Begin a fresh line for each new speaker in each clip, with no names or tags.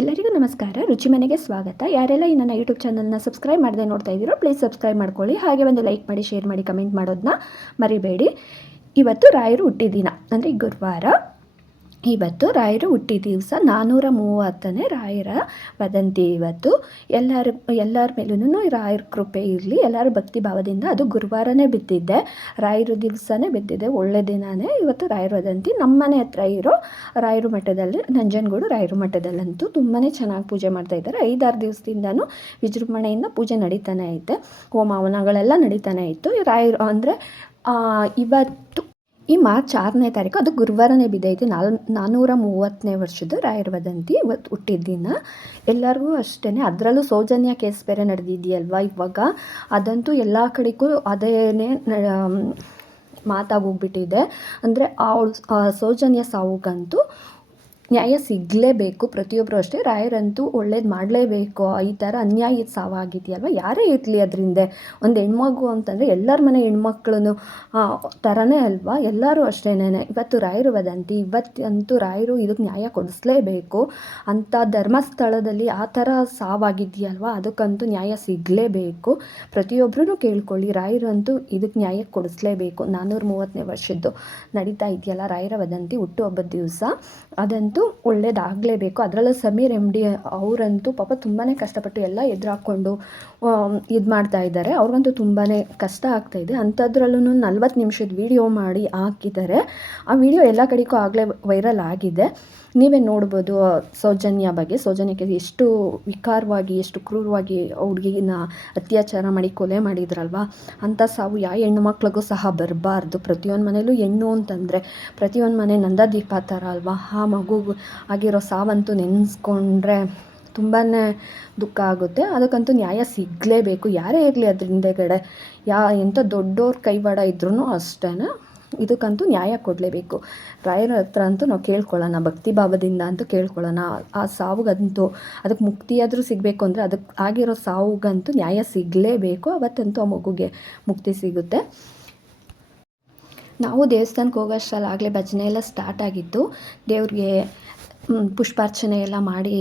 ಎಲ್ಲರಿಗೂ ನಮಸ್ಕಾರ. ರುಚಿ ಮನೆಗೆ ಸ್ವಾಗತ. ಯಾರೆಲ್ಲ ಈ ನನ್ನ ಯೂಟ್ಯೂಬ್ ಚಾನಲ್ನ ಸಬ್ಸ್ಕ್ರೈಬ್ ಮಾಡದೆ ನೋಡ್ತಾ ಇದ್ದೀರೋ ಪ್ಲೀಸ್ ಸಬ್ಸ್ಕ್ರೈಬ್ ಮಾಡ್ಕೊಳ್ಳಿ. ಹಾಗೆ ಒಂದು ಲೈಕ್ ಮಾಡಿ ಶೇರ್ ಮಾಡಿ ಕಮೆಂಟ್ ಮಾಡೋದನ್ನ ಮರಿಬೇಡಿ. ಇವತ್ತು ರಾಯರು ಹುಟ್ಟಿದ ದಿನ, ಅಂದರೆ ಗುರುವಾರ. ಇವತ್ತು ರಾಯರು ಹುಟ್ಟಿದ ದಿವಸ ನಾನ್ನೂರ ಮೂವತ್ತನೇ ರಾಯರ ವದಂತಿ ಇವತ್ತು. ಎಲ್ಲರ ಎಲ್ಲರ ಮೇಲೂ ರಾಯರ ಕೃಪೆ ಇರಲಿ. ಎಲ್ಲರ ಭಕ್ತಿ ಭಾವದಿಂದ ಅದು ಗುರುವಾರನೇ ಬಿದ್ದಿದ್ದೆ ರಾಯರ ದಿವಸನೇ ಬಿದ್ದಿದೆ. ಒಳ್ಳೆ ದಿನವೇ ಇವತ್ತು ರಾಯರ ವದಂತಿ. ನಮ್ಮ ಮನೆ ಹತ್ರ ಇರೋ ರಾಯರು ಮಠದಲ್ಲಿ, ನಂಜನಗೂಡು ರಾಯರು ಮಠದಲ್ಲಂತೂ ತುಂಬಾ ಚೆನ್ನಾಗಿ ಪೂಜೆ ಮಾಡ್ತಾ ಇದ್ದಾರೆ. ಐದಾರು ದಿವಸದಿಂದನೂ ವಿಜೃಂಭಣೆಯಿಂದ ಪೂಜೆ ನಡೀತಾನೆ ಐತೆ. ಹೋಮ ಹವನಗಳೆಲ್ಲ ನಡೀತಾನೆ ಇತ್ತು. ರಾಯರು, ಅಂದರೆ ಇವತ್ತು ಈ ಮಾರ್ಚ್ ಆರನೇ ತಾರೀಕು, ಅದು ಗುರುವಾರನೇ ಬಿದ್ದೈತಿ. ನಾಲ್ ನಾನ್ನೂರ ಮೂವತ್ತನೇ ವರ್ಷದ ರಾಯರ ವದಂತಿ ಇವತ್ತು ಹುಟ್ಟಿದ ದಿನ ಎಲ್ಲರಿಗೂ ಅಷ್ಟೇ ಅದರಲ್ಲೂ ಸೌಜನ್ಯ ಕೇಸ್ ಬೇರೆ ನಡೆದಿದೆಯಲ್ವ ಇವಾಗ? ಅದಂತೂ ಎಲ್ಲ ಕಡೆಗೂ ಅದೇನೇ ಮಾತಾಗೋಗ್ಬಿಟ್ಟಿದೆ ಅಂದರೆ ಅವಳು ಸೌಜನ್ಯ ಸಾವುಗಂತೂ ನ್ಯಾಯ ಸಿಗಲೇಬೇಕು ಪ್ರತಿಯೊಬ್ಬರು ಅಷ್ಟೇ. ರಾಯರಂತೂ ಒಳ್ಳೇದು ಮಾಡಲೇಬೇಕು. ಈ ಥರ ಅನ್ಯಾಯದ ಸಾವಾಗಿದೆಯಲ್ವ? ಯಾರೇ ಇರಲಿ ಅದರಿಂದ. ಒಂದು ಹೆಣ್ಮಗು ಅಂತಂದರೆ ಎಲ್ಲರ ಮನೆ ಹೆಣ್ಮಕ್ಳು ಥರನೇ ಅಲ್ವಾ? ಎಲ್ಲರೂ ಅಷ್ಟೇನೆ ಇವತ್ತು ರಾಯರು ವದಂತಿ, ಇವತ್ತಂತೂ ರಾಯರು ಇದಕ್ಕೆ ನ್ಯಾಯ ಕೊಡಿಸ್ಲೇಬೇಕು. ಅಂಥ ಧರ್ಮಸ್ಥಳದಲ್ಲಿ ಆ ಥರ ಸಾವಾಗಿದೆಯಲ್ವ? ಅದಕ್ಕಂತೂ ನ್ಯಾಯ ಸಿಗಲೇಬೇಕು. ಪ್ರತಿಯೊಬ್ಬರೂ ಕೇಳ್ಕೊಳ್ಳಿ. ರಾಯರು ಅಂತೂ ಇದಕ್ಕೆ ನ್ಯಾಯ ಕೊಡಿಸ್ಲೇಬೇಕು. ನಾನ್ನೂರ ಮೂವತ್ತನೇ ವರ್ಷದ್ದು ನಡೀತಾ ಇದೆಯಲ್ಲ ರಾಯರ ವದಂತಿ ಹುಟ್ಟುಹಬ್ಬದ ದಿವಸ. ಅದಂತೂ ಒಳ್ಳೇದಾಗಲೇಬೇಕು. ಅದರಲ್ಲೂ ಸಮೀರ್ ಎಂ ಡಿ ಅವರಂತೂ ಪಾಪ ತುಂಬಾ ಕಷ್ಟಪಟ್ಟು ಎಲ್ಲ ಎದುರಾಕ್ಕೊಂಡು ಇದು ಮಾಡ್ತಾ ಇದ್ದಾರೆ. ಅವ್ರಿಗಂತೂ ತುಂಬಾ ಕಷ್ಟ ಆಗ್ತಾಯಿದೆ ಅಂಥದ್ರಲ್ಲೂ ನಲ್ವತ್ತು ನಿಮಿಷದ ವೀಡಿಯೋ ಮಾಡಿ ಹಾಕಿದ್ದಾರೆ. ಆ ವಿಡಿಯೋ ಎಲ್ಲ ಕಡೆಗೂ ಆಗಲೇ ವೈರಲ್ ಆಗಿದೆ. ನೀವೇ ನೋಡ್ಬೋದು ಸೌಜನ್ಯ ಬಗ್ಗೆ. ಸೌಜನ್ಯಕ್ಕೆ ಎಷ್ಟು ವಿಕಾರವಾಗಿ, ಎಷ್ಟು ಕ್ರೂರವಾಗಿ ಹುಡುಗಿನ ಅತ್ಯಾಚಾರ ಮಾಡಿ, ಕೊಲೆ ಮಾಡಿದ್ರಲ್ವಾ? ಅಂಥ ಸಾವು ಯಾವ ಹೆಣ್ಣು ಮಕ್ಳಿಗೂ ಸಹ ಬರಬಾರ್ದು. ಪ್ರತಿಯೊಂದು ಮನೇಲೂ ಹೆಣ್ಣು ಅಂತಂದರೆ ಪ್ರತಿಯೊಂದು ಮನೆ ನಂದಾದೀಪ ಥರ ಅಲ್ವಾ? ಆ ಮಗುಗೂ ಆಗಿರೋ ಸಾವಂತೂ ನೆನೆಸ್ಕೊಂಡ್ರೆ ತುಂಬಾ ದುಃಖ ಆಗುತ್ತೆ. ಅದಕ್ಕಂತೂ ನ್ಯಾಯ ಸಿಗಲೇಬೇಕು. ಯಾರೇ ಇರಲಿ ಅದ್ರ ಹಿಂದೆಗಡೆ. ಯಾ, ಎಂಥ ದೊಡ್ಡವ್ರ ಕೈವಾಡ ಇದ್ರೂ ಅಷ್ಟೇ ಇದಕ್ಕಂತೂ ನ್ಯಾಯ ಕೊಡಲೇಬೇಕು. ರಾಯರ ಹತ್ರ ಅಂತೂ ನಾವು ಕೇಳ್ಕೊಳ್ಳೋಣ, ಭಕ್ತಿ ಭಾವದಿಂದ ಅಂತೂ ಕೇಳ್ಕೊಳ್ಳೋಣ. ಆ ಸಾವುಗಂತೂ ಅದಕ್ಕೆ ಮುಕ್ತಿಯಾದರೂ ಸಿಗಬೇಕು ಅಂದರೆ ಅದಕ್ಕೆ ಆಗಿರೋ ಸಾವುಗಂತೂ ನ್ಯಾಯ ಸಿಗಲೇಬೇಕು. ಅವತ್ತಂತೂ ಆ ಮಗುಗೆ ಮುಕ್ತಿ ಸಿಗುತ್ತೆ. ನಾವು ದೇವಸ್ಥಾನಕ್ಕೆ ಹೋಗೋಷ್ಟರಲ್ಲಿ ಆಗಲೇ ಭಜನೆ ಎಲ್ಲ ಸ್ಟಾರ್ಟ್ ಆಗಿತ್ತು ದೇವ್ರಿಗೆ ಪುಷ್ಪಾರ್ಚನೆ ಎಲ್ಲ ಮಾಡಿ,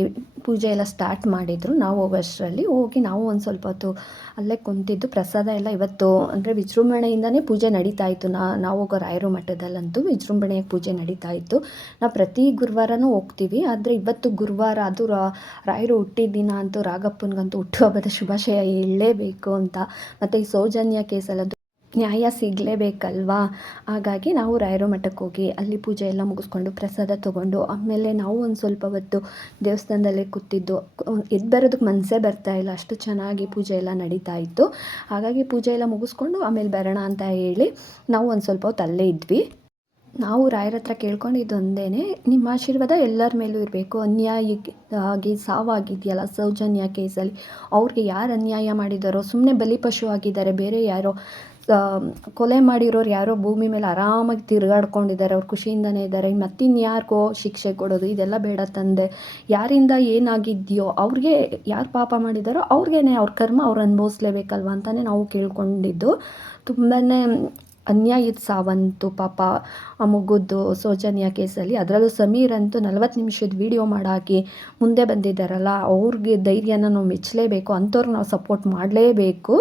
ಪೂಜೆ ಎಲ್ಲ ಸ್ಟಾರ್ಟ್ ಮಾಡಿದರು. ನಾವು ಹೋಗೋಷ್ಟರಲ್ಲಿ ಹೋಗಿ ನಾವು ಒಂದು ಸ್ವಲ್ಪ ಹೊತ್ತು ಅಲ್ಲೇ ಕುಂತಿದ್ದು, ಪ್ರಸಾದ ಎಲ್ಲ ಇವತ್ತು ಅಂದರೆ ವಿಜೃಂಭಣೆಯಿಂದನೇ ಪೂಜೆ ನಡೀತಾ ಇತ್ತು. ನಾವು ಹೋಗೋ ರಾಯರು ಮಠದಲ್ಲಂತೂ ವಿಜೃಂಭಣೆಯ ಪೂಜೆ ನಡೀತಾ ಇತ್ತು. ನಾವು ಪ್ರತಿ ಗುರುವಾರನೂ ಹೋಗ್ತೀವಿ, ಆದರೆ ಇವತ್ತು ಗುರುವಾರ ಅದು ರಾಯರು ಹುಟ್ಟಿದ ದಿನ ಅಂತೂ ರಾಗಪ್ಪನಿಗಂತೂ ಹುಟ್ಟುಹಬ್ಬದ ಶುಭಾಶಯ ಹೇಳಲೇಬೇಕು ಅಂತ. ಮತ್ತು ಈ ಸೌಜನ್ಯ ಕೇಸಲ್ಲಂತೂ ನ್ಯಾಯ ಸಿಗಲೇಬೇಕಲ್ವಾ? ಹಾಗಾಗಿ ನಾವು ರಾಯರ ಮಠಕ್ಕೆ ಹೋಗಿ ಅಲ್ಲಿ ಪೂಜೆ ಎಲ್ಲ ಮುಗಿಸ್ಕೊಂಡು ಪ್ರಸಾದ ತೊಗೊಂಡು ಆಮೇಲೆ ನಾವು ಒಂದು ಸ್ವಲ್ಪ ಹೊತ್ತು ದೇವಸ್ಥಾನದಲ್ಲೇ ಕೂತಿದ್ದು. ಎದ್ದು ಬರೋದಕ್ಕೆ ಮನಸ್ಸೇ ಬರ್ತಾ ಇಲ್ಲ. ಅಷ್ಟು ಚೆನ್ನಾಗಿ ಪೂಜೆ ಎಲ್ಲ ನಡೀತಾ ಇತ್ತು. ಹಾಗಾಗಿ ಪೂಜೆ ಎಲ್ಲ ಮುಗಿಸ್ಕೊಂಡು ಆಮೇಲೆ ಬರೋಣ ಅಂತ ಹೇಳಿ ನಾವು ಒಂದು ಸ್ವಲ್ಪ ಹೊತ್ತು ಅಲ್ಲೇ ಇದ್ವಿ. ನಾವು ರಾಯರ ಹತ್ರ ಕೇಳ್ಕೊಂಡಿದ್ದು ಒಂದೇ ನಿಮ್ಮ ಆಶೀರ್ವಾದ ಎಲ್ಲರ ಮೇಲೂ ಇರಬೇಕು. ಅನ್ಯಾಯ ಆಗಿ ಸಾವಾಗಿದೆಯಲ್ಲ ಸೌಜನ್ಯ ಕೇಸಲ್ಲಿ. ಅವ್ರಿಗೆ ಯಾರು ಅನ್ಯಾಯ ಮಾಡಿದಾರೋ ಸುಮ್ಮನೆ ಬಲಿಪಶು ಆಗಿದ್ದಾರೆ ಬೇರೆ ಯಾರೋ ಕೊಲೆ ಮಾಡಿರೋರು ಯಾರೋ ಭೂಮಿ ಮೇಲೆ ಆರಾಮಾಗಿ ತಿರುಗಾಡ್ಕೊಂಡಿದ್ದಾರೆ, ಅವ್ರು ಖುಷಿಯಿಂದನೇ ಇದ್ದಾರೆ. ಮತ್ತಿನ್ಯಾರಿಗೋ ಶಿಕ್ಷೆ ಕೊಡೋದು, ಇದೆಲ್ಲ ಬೇಡ ತಂದೆ. ಯಾರಿಂದ ಏನಾಗಿದೆಯೋ ಅವ್ರಿಗೆ ಯಾರು ಪಾಪ ಮಾಡಿದ್ದಾರೋ ಅವ್ರಿಗೇನೆ ಅವ್ರ ಕರ್ಮ ಅವ್ರು ಅನುಭವಿಸ್ಲೇಬೇಕಲ್ವ ಅಂತಲೇ ನಾವು ಕೇಳ್ಕೊಂಡಿದ್ದು. ತುಂಬಾ ಅನ್ಯಾಯದ ಸಾವಂತು ಪಾಪ ಆ ಮಗುದ್ದು ಸೌಜನ್ಯ ಕೇಸಲ್ಲಿ. ಅದರಲ್ಲೂ ಸಮೀರ್ ಅಂತೂ ನಲವತ್ತು ನಿಮಿಷದ ವಿಡಿಯೋ ಮಾಡಾಕಿ ಮುಂದೆ ಬಂದಿದ್ದಾರಲ್ಲ, ಅವ್ರಿಗೆ ಧೈರ್ಯನ ನಾವು ಮೆಚ್ಚಲೇಬೇಕು ಅಂಥವ್ರು ನಾವು ಸಪೋರ್ಟ್ ಮಾಡಲೇಬೇಕು.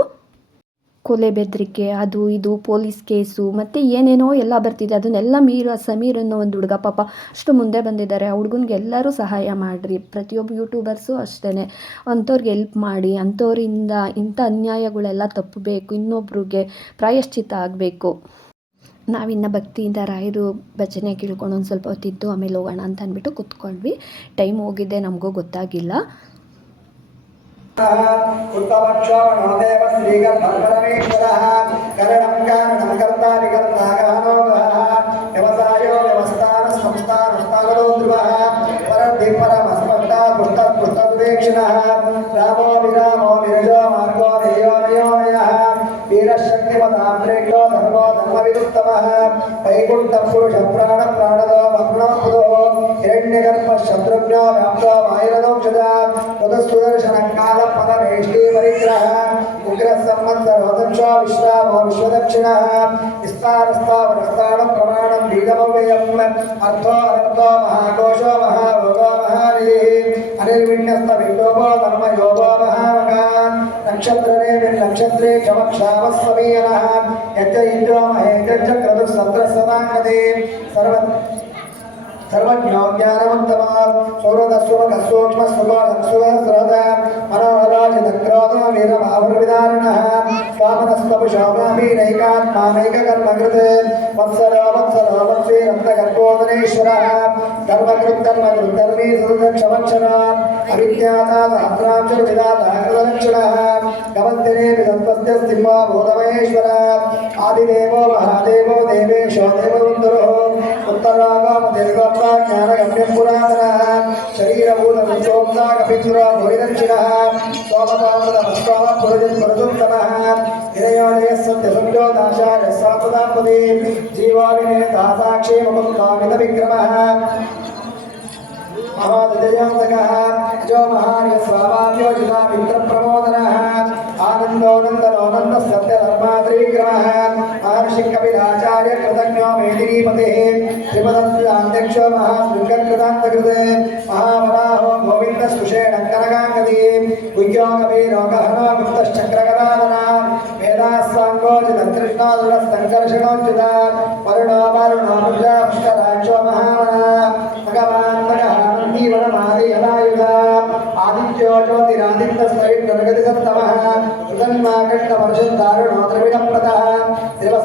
ಕೊಲೆ ಬೆದರಿಕೆ, ಅದು ಇದು, ಪೊಲೀಸ್ ಕೇಸು, ಮತ್ತು ಏನೇನೋ ಎಲ್ಲ ಬರ್ತಿದೆ. ಅದನ್ನೆಲ್ಲ ಮೀರ ಸಮೀರ್ ಅನ್ನೋ ಒಂದು ಹುಡುಗ ಪಾಪ ಅಷ್ಟು ಮುಂದೆ ಬಂದಿದ್ದಾರೆ. ಆ ಹುಡುಗನಿಗೆ ಎಲ್ಲರೂ ಸಹಾಯ ಮಾಡಿರಿ. ಪ್ರತಿಯೊಬ್ಬ ಯೂಟ್ಯೂಬರ್ಸು ಅಷ್ಟೇ ಅಂಥವ್ರಿಗೆ ಎಲ್ಪ್ ಮಾಡಿ, ಅಂಥವ್ರಿಂದ ಇಂಥ ಅನ್ಯಾಯಗಳೆಲ್ಲ ತಪ್ಪಬೇಕು, ಇನ್ನೊಬ್ರಿಗೆ ಪ್ರಾಯಶ್ಚಿತ್ತ ಆಗಬೇಕು. ನಾವಿನ್ನು ಭಕ್ತಿಯಿಂದ ರಾಯರು ಭಜನೆ ಕೇಳ್ಕೊಂಡು ಒಂದು ಸ್ವಲ್ಪ ಹೊತ್ತಿದ್ದು, ಆಮೇಲೆ ಹೋಗೋಣ ಅಂತ ಅಂದ್ಬಿಟ್ಟು ಕೂತ್ಕೊಂಡ್ವಿ. ಟೈಮ್ ಹೋಗಿದ್ದೆ ನಮಗೂ ಗೊತ್ತಾಗಿಲ್ಲ.
उत्तम उद्धव श्रीगंधर्वरमेश्वर దక్షిణ విస్తారస్తావనస్తానం ప్రమాణం బీజమవ్యయం అర్థో అర్థో మహాకోశో మహాభోగో మహానిధి అనిర్విణ్యస్త విండోపో ధర్మయోగో మహామగాన్ నక్షత్రనే నక్షత్రే క్షమక్షామస్వమీయన యజ్జ ఇంద్రో మహేజ క్రదు సత్రసదాంగదే సర్వ సర్వజ్ఞో జ్ఞానవంతమా సౌరదస్వక సూక్ష్మ సుగోధ మనోహరాజిత క్రోధ వీరమావృవిదారిణ కామనస్వపుషోభామీనైకాత్మానైక కర్మకృత్ వత్సరో వత్సరో వత్సీరంతగర్భోదనేశ్వర ధర్మకృత్ ధర్మకృత్ ధర్మీ సుదక్షమక్షర అవిద్యాతాత్రాంశువిదాతాకృతలక్షణ గవంతినే విధత్వస్య స్థిమో భూతమహేశ్వర ఆదిదేవో మహాదేవో దేవేశో దేవవంతురో ఉత్తరాగం దీర్ఘోక్త జ్ఞానగమ్యం పురాతన శరీరభూత విశ్వోక్త కపితుర భూరిదక్షిణ సోమపామద భస్వామ పురజన్ పురదుత్తమ వినయోదయ సత్య సంయోదాశాయ సాత్వదాపది జీవావినే దాసాక్షి మహాశృంగకృతాంతకృత్ మహావరాహో గోవింద స్పృశేణ కనకాంగతి గుయ్యో కవీరో గహనో గుప్తశ్చక్రగదాదన వరుణో వరుణో పుష్కరాక్షో మహావన భగవాన్ జీవనమాదిహలాయుధ ఆదిత్యో జ్యోతిరాదిత్య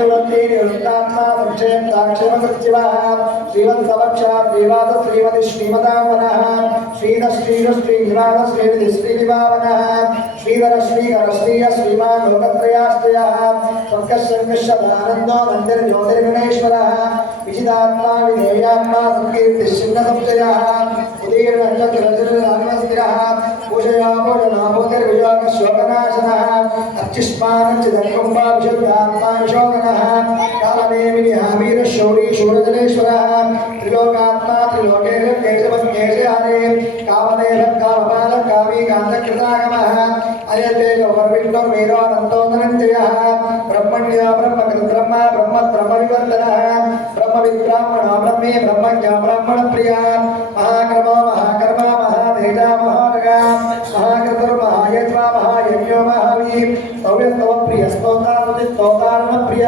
గోపతిర్గోప్తా విషపాక్షో విషప్రియా అనివృత్తి నివృత్తాత్మా సంక్షేమ సాక్షేమకృత్యవः శ్రీవత్సవక్ష శ్రీమతి శ్రీమతావనః శ్రీధ శ్రీధ శ్రీనివాద శ్రీనిధి శ్రీనివావనः శ్రీధర శ్రీకర శ్రీయ శ్రీమాన్ లోకత్రయాశ్రయः స్వర్గశంకర్షదానందో మందిర విధేయాత్మా సంకీర్తి శివ సంశయ ఉదీర్ణ పూజనాభూతిర్వియోగ శోకనాశనः అర్చిష్మానంచిదంకుంభాభిషుద్ధాత్మా విశోకనः కాలనేమిని హామీర శౌరీ శూరజనేశ్వరः త్రిలోకాత్మా త్రిలోకేశ కేశవన్యేషయానే కామదేవ కామపాల కామీ కాంతకృతాగమः అయతేజ వర్విందో వీరోనందో ధనంజయः బ్రహ్మణ్య బ్రహ్మకృత్ బ్రహ్మ బ్రహ్మ మహాయజ్ఞో మహావీ సౌవ్యస్తవ ప్రియ స్తోతానుతి స్తోతారణ ప్రియ.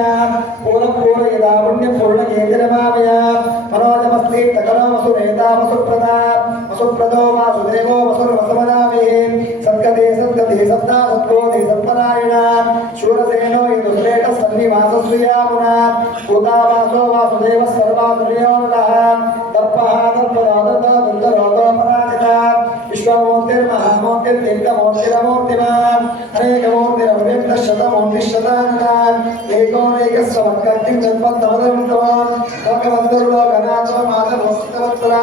పూల పూల యదా పూర్ణ కేంద్రమావయ మనోజమస్తి తకరో వసురేతా వసుప్రద. వసుప్రదో వాసుదేవో వసుర్వసమనామే సద్గతే సద్గతే సత్తా సత్కోదే సత్పరాయణ. శూరసేనో యదు శ్రేట సన్నివాస శ్రీయామున భూతావాసో వాసుదేవ సర్వాసుర్యోనః దర్పః దర్పదా దుందరోగోపరాజిత విశ్వమూర్తిర్మహామూర్తిర్లింగమూర్తిరమూర్తిమాన్ అనేకమూర్తిరవ్యక్త శతమూర్తిశతాన్ ఏకోనైకస్వమక్కర్తిం జన్మత్తమదమితవాన్ లోకవంతుర్లో గణాత్మ మాధవస్తవత్సర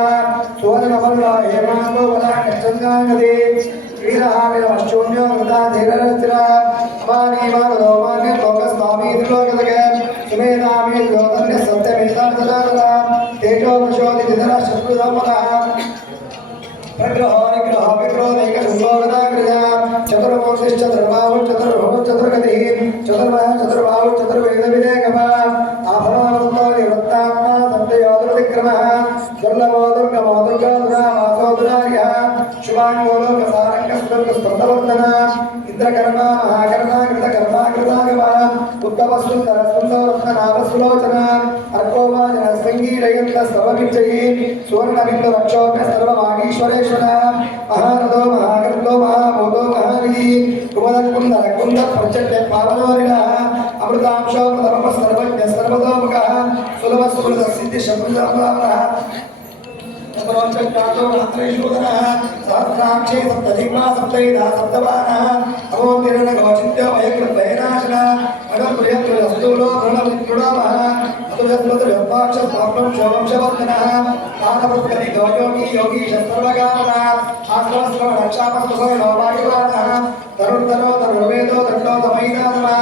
సువర్ణమల్లా హేమాంగో వదా కష్టంగాంగది వీరహామిరమశూన్యో మృతా ధీరరస్థిర అమానీమానదో మాన్య లోకస్వామీ త్రిలోకదగ సుమేధామీ లోకన్య సత్యమేతాం దదాదద ప్రగ్రహో నిగ్రహ విగ్రహోదైక సంభోగదాగ్రజ చతుర్మూర్తిశ్చ చతుర్బాహు చతుర్భువ చతుర్గతి చతుర్మహ చతుర్బాహు చతుర్వేద విదేకమ ఆభరణతో నివృత్తాత్మ దుర్లభో దుర్గమో శుభాంగో స్పందవర్ధన ఇంద్రకర్మ మహాకర్మ కృత కర్మ కృతాగమ ఉత్తమ సుందర సుందరత్న అర్కోమాజన సంగీరయంత సర్వవిజయీ సువర్ణ బిందు రక్షోభ్య సర్వమాగీశ్వరేశ్వర మహారథో మహాకర్తో మహాభూతో మహానిధి కుమదకుంద కుంద ప్రచండ పావనోరిణ అమృతాంశో ప్రథమ సర్వజ్ఞ సర్వతోముఖ సులభ సుమృత సిద్ధి శబ్ద स्मरोच्चकातो मात्रेशूदनः सहस्राक्षे सप्तजिह्वा सप्तैधा सप्तवानः अवोतिरणगोचित्य वयकृतयनाशनः अगम्रियत्रिरस्तूलो भृणमित्रुडामः मधुरस्मधुरपाक्षस्वाप्नं शोभंशवर्धनः दानवत्कति योगी योगी शस्त्रवगामः आश्रमश्रवणक्षापस्तुभो वायुवानः तरुणतरो तरुणवेदो दण्डो तमैनानमः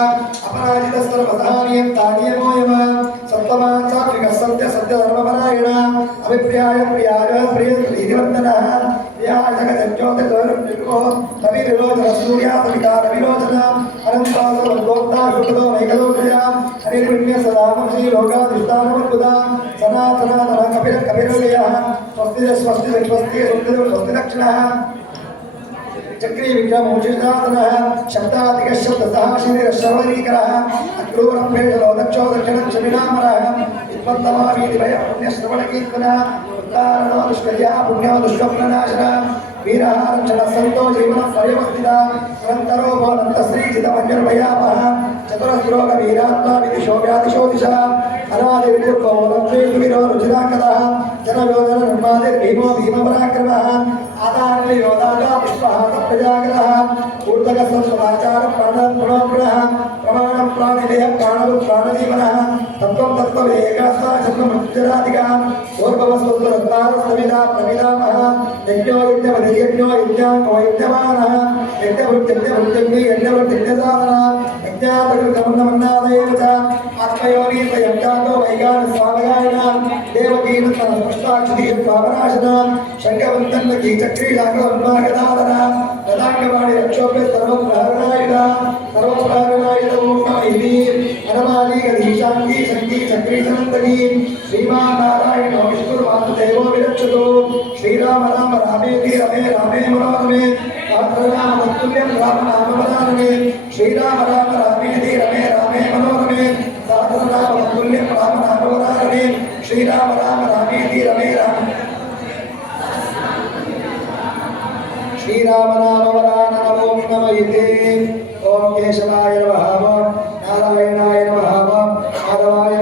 अपराजितस्तर्वधानियं तानियमो సాత్విక సత్య సత్య ధర్మపరాయణ అభిప్రాయ ప్రియాయ ప్రియ ప్రీతివర్ధన జగజ్యోత గౌరవ రవి విరోచన సూర్య సవిత రవిరోచన అనంతాసోక్త శుభతో నైకలోకయ హరిపుణ్య స్వస్తి స్వస్తి స్వస్తి స్వస్తి దక్షిణ చక్రీ విగ్రహమూషితాసనः శబ్దాధికः శబ్దసः శరీరశ్రవరీకరः అక్రూరం భేషలో దక్షో దక్షిణం చమినామరः విద్వత్తమావీతిభయ పుణ్యశ్రవణకీర్తనः ఉత్తారణో దుష్కర్యా పుణ్యో దుష్వప్ననాశన వీరహారంచన సంతో జీవన పర్యవస్థిత అనంతరోపానంత శ్రీజితమన్యర్భయామः చతురస్రోగ వీరాత్మ విదిశో వ్యాధిశో దిశ అనాది విదుర్కో లక్ష్మీ విరో రుచిరాకరः జనయోజన నిర్మాదిర్భీమో భీమపరాక్రమः आदरणीय आदारणे योदादा पुष्पः प्रजाग्रः ऊर्धकसत्सदाचार प्रणाम प्रणाम प्रमाणं प्राणिदेह प्राणवत् प्राणजीवनः तत्त्वं तत्त्वमेकः అక్షరాదిగా పూర్వవస్తు రత్నారస్తమిద ప్రమిదామః యజ్ఞో యజ్ఞవది యజ్ఞో యజ్ఞాంగో యజ్ఞమానః యజ్ఞవృత్తివృత్తివృత్తివృత్తి యజ్ఞవృత్తిజ్ఞసాధన యజ్ఞాతకృతమన్నమన్నాదయవ ఆత్మయోనీత యజ్ఞాతో వైగాన స్వామగాయన దేవకీన తన పుష్పాక్షితీయ పావనాశన శంఖవంతన్న కీ చక్రీ రాఘవన్మాగదాదన గదాంగవాణి రక్షోభ్య సర్వప్రహరణాయుడ సర్వప్రహరణాయుడు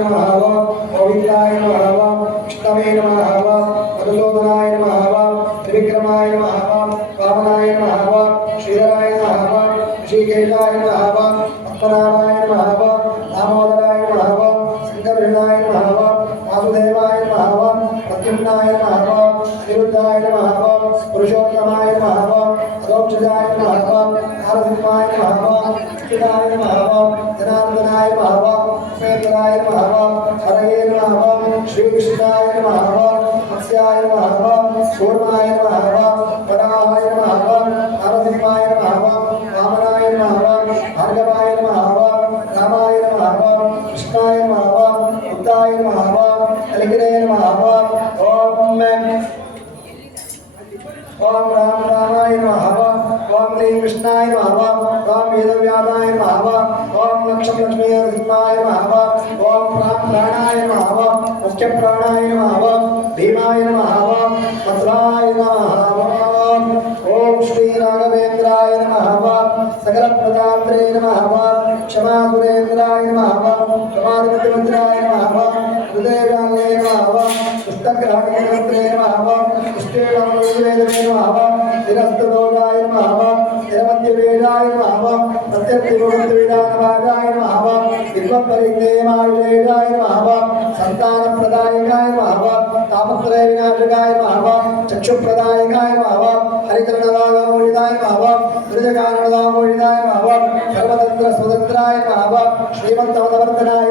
Abraão श्रीकृष्णाय नमः मत्स्याय नमः कूर्माय नमः ॐ नमः ॐ नमः, वामनाय नमः, भार्गवाय नमः, रामाय नमः, कृष्णाय नमः, बुद्धाय नमः ॐ नमः ॐ ओम राम रामाय नमः, ओम ह्रीं कृष्णाय नमः, ओम वेदव्यासाय नमः ఓం లక్ష్మ లక్ష్మీ నృసింహాయ నమః ఓం ప్రాం ప్రాణాయ నమః ముఖ్య ప్రాణాయ నమః భీమాయ నమః వస్త్రాయ నమః ఓం శ్రీ రాఘవేంద్రాయ నమః సకల ప్రదాత్రే నమః క్షమా గురేంద్రాయ నమః క్షమాధిపతిమంత్రాయ నమః హృదయగాంగే నమః పుస్తకగ్రహణమంత్రే నమః పుష్టిరామవేదమే నమః నిరస్తరోగాయ నమః ധനമന്ദിരേടായ മഹവ സത്യത്തിരുവത്തിരേടായ മഹാരായ മഹവ വിശ്വപരിജ്ഞേമാരുടേടായ മഹവ സന്താനപ്രദായകായ മഹവ താപത്രയ വിനാശകായ മഹവ ചക്ഷുപ്രദായകായ മഹവ ഹരികരണരാഗമോഴിതായ മഹവ ദുരിതകാരണതാമോഴിതായ മഹവ സർവതന്ത്ര സ്വതന്ത്രായ മഹവ ശ്രീമന്തവതവർത്തനായ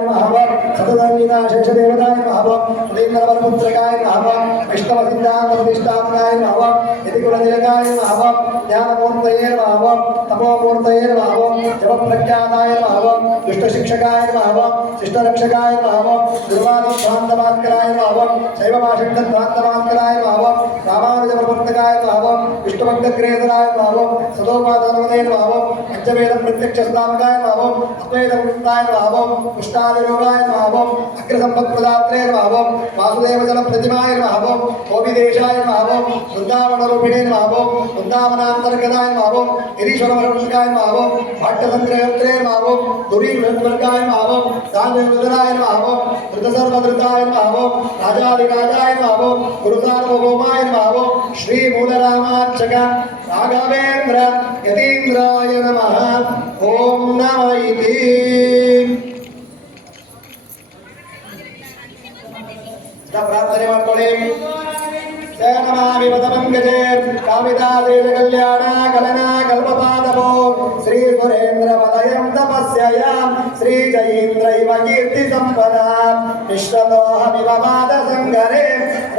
नमः तपोमूर्तये नमः जपप्रख्याताय नमः दुष्टशिक्षकाय नमः శిష్టరక్షకాయ భావం దుర్వాదిభ్రాంతమాత్కరాయ భావం శైవభాషణ్భ్రాంతమాత్కరాయ భావం రామానుజప్రవర్తకాయ భావం విష్ణుభక్తగ్రేసరాయ భావం సదోపాధనవదైన భావం పంచవేద ప్రత్యక్షస్థాపకాయ భావం అద్వైతవృత్తాయ భావం పుష్టాదియోగాయ భావం అగ్రసంపత్ప్రదాత్రేయ భావం వాసుదేవజల ప్రతిమాయ భావం కోవిదేశాయ భావం వృందావనరూపిణే భావం వృందావనాంతర్గదాయ భావం నిరీశ్వరవర్షకాయ భావం భాట్యసంగ్రహత్రే భావం దురీవర్గాయ భావం రాజవదనాయ నమః ధృత సర్వధృతాయ నమః రాజాధిరాజాయ నమః గురుసార్వభౌమాయ నమః శ్రీ మూలరామార్చక రాఘవేంద్ర యతీంద్రాయ నమః ఓం నమ ఇది ప్రార్థನೆ ಮಾಡ್ಕೊಳ್ಳಿ ಜಯ ನಮಾಮಿ ಪದಮಂಗಜೆ ಕಾವಿದಾದೇಶ ಕಲ್ಯಾಣ जया श्री जयेन्द्रैव कीर्ति सम्पदा मिश्रतोऽहमिव पादसङ्गरे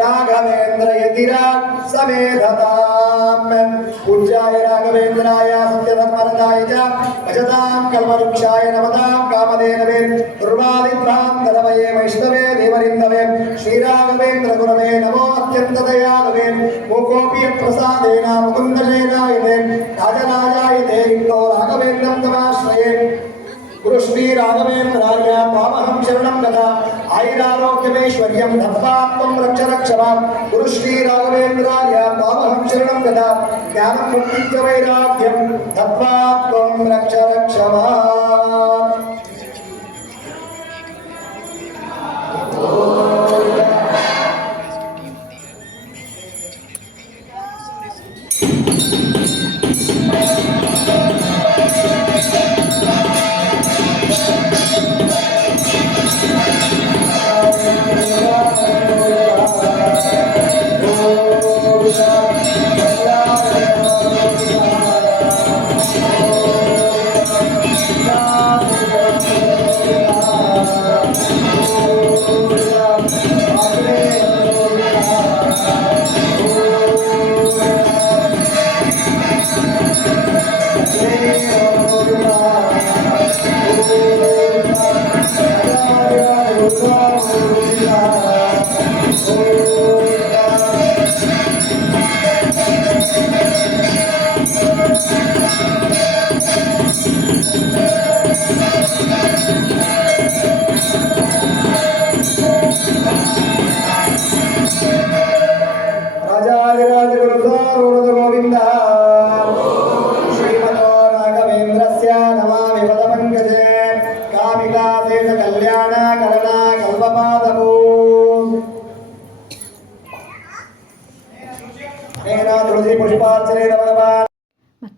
राघवेन्द्र यतिरा समेधताम् पूज्याय राघवेन्द्राय सत्यधर्मरताय च भजतां कल्पवृक्षाय नमतां कामधेनवे दुर्वादिभ्रान्तरवये वैष्णवे देवरिन्दवे श्रीराघवेन्द्र गुरवे नमो अत्यन्तदयालवे मुकोऽपि प्रसादेन मुकुन्दशेनायते राजराजायते रिङ्गो राघव శ్రీరాఘవేంద్రాయ మామహం శరణం గత ఐరారోగ్యమేశ్వర్యం ధత్వాత్మం రక్ష రక్షమా గురు శ్రీరాఘవేంద్రాయ మామహం శరణం గత జ్ఞానం భక్తి వైరాగ్యం ధత్వాత్మం రక్ష రక్షమా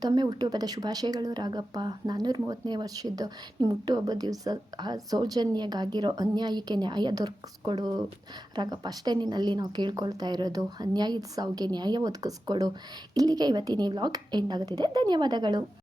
ಮತ್ತೊಮ್ಮೆ ಹುಟ್ಟುಹಬ್ಬದ ಶುಭಾಶಯಗಳು ರಾಗಪ್ಪ. ನಾನ್ನೂರ ಮೂವತ್ತನೇ ವರ್ಷದ್ದು. ನಿಮ್ಮ ಹುಟ್ಟುಹಬ್ಬ ದಿವಸ ಆ ಸೌಜನ್ಯಗಾಗಿರೋ ಅನ್ಯಾಯಕ್ಕೆ ನ್ಯಾಯ ದೊರಕಿಸ್ಕೊಡು ರಾಗಪ್ಪ. ಅಷ್ಟೇ ನಿನ್ನಲ್ಲಿ ನಾವು ಕೇಳ್ಕೊಳ್ತಾ ಇರೋದು. ಅನ್ಯಾಯದ ಸಾವಿಗೆ ನ್ಯಾಯ ಒದಗಿಸ್ಕೊಡು. ಇಲ್ಲಿಗೆ ಇವತ್ತಿನ ಈ ವ್ಲಾಗ್ ಎಂಡ್ ಆಗುತ್ತಿದೆ. ಧನ್ಯವಾದಗಳು.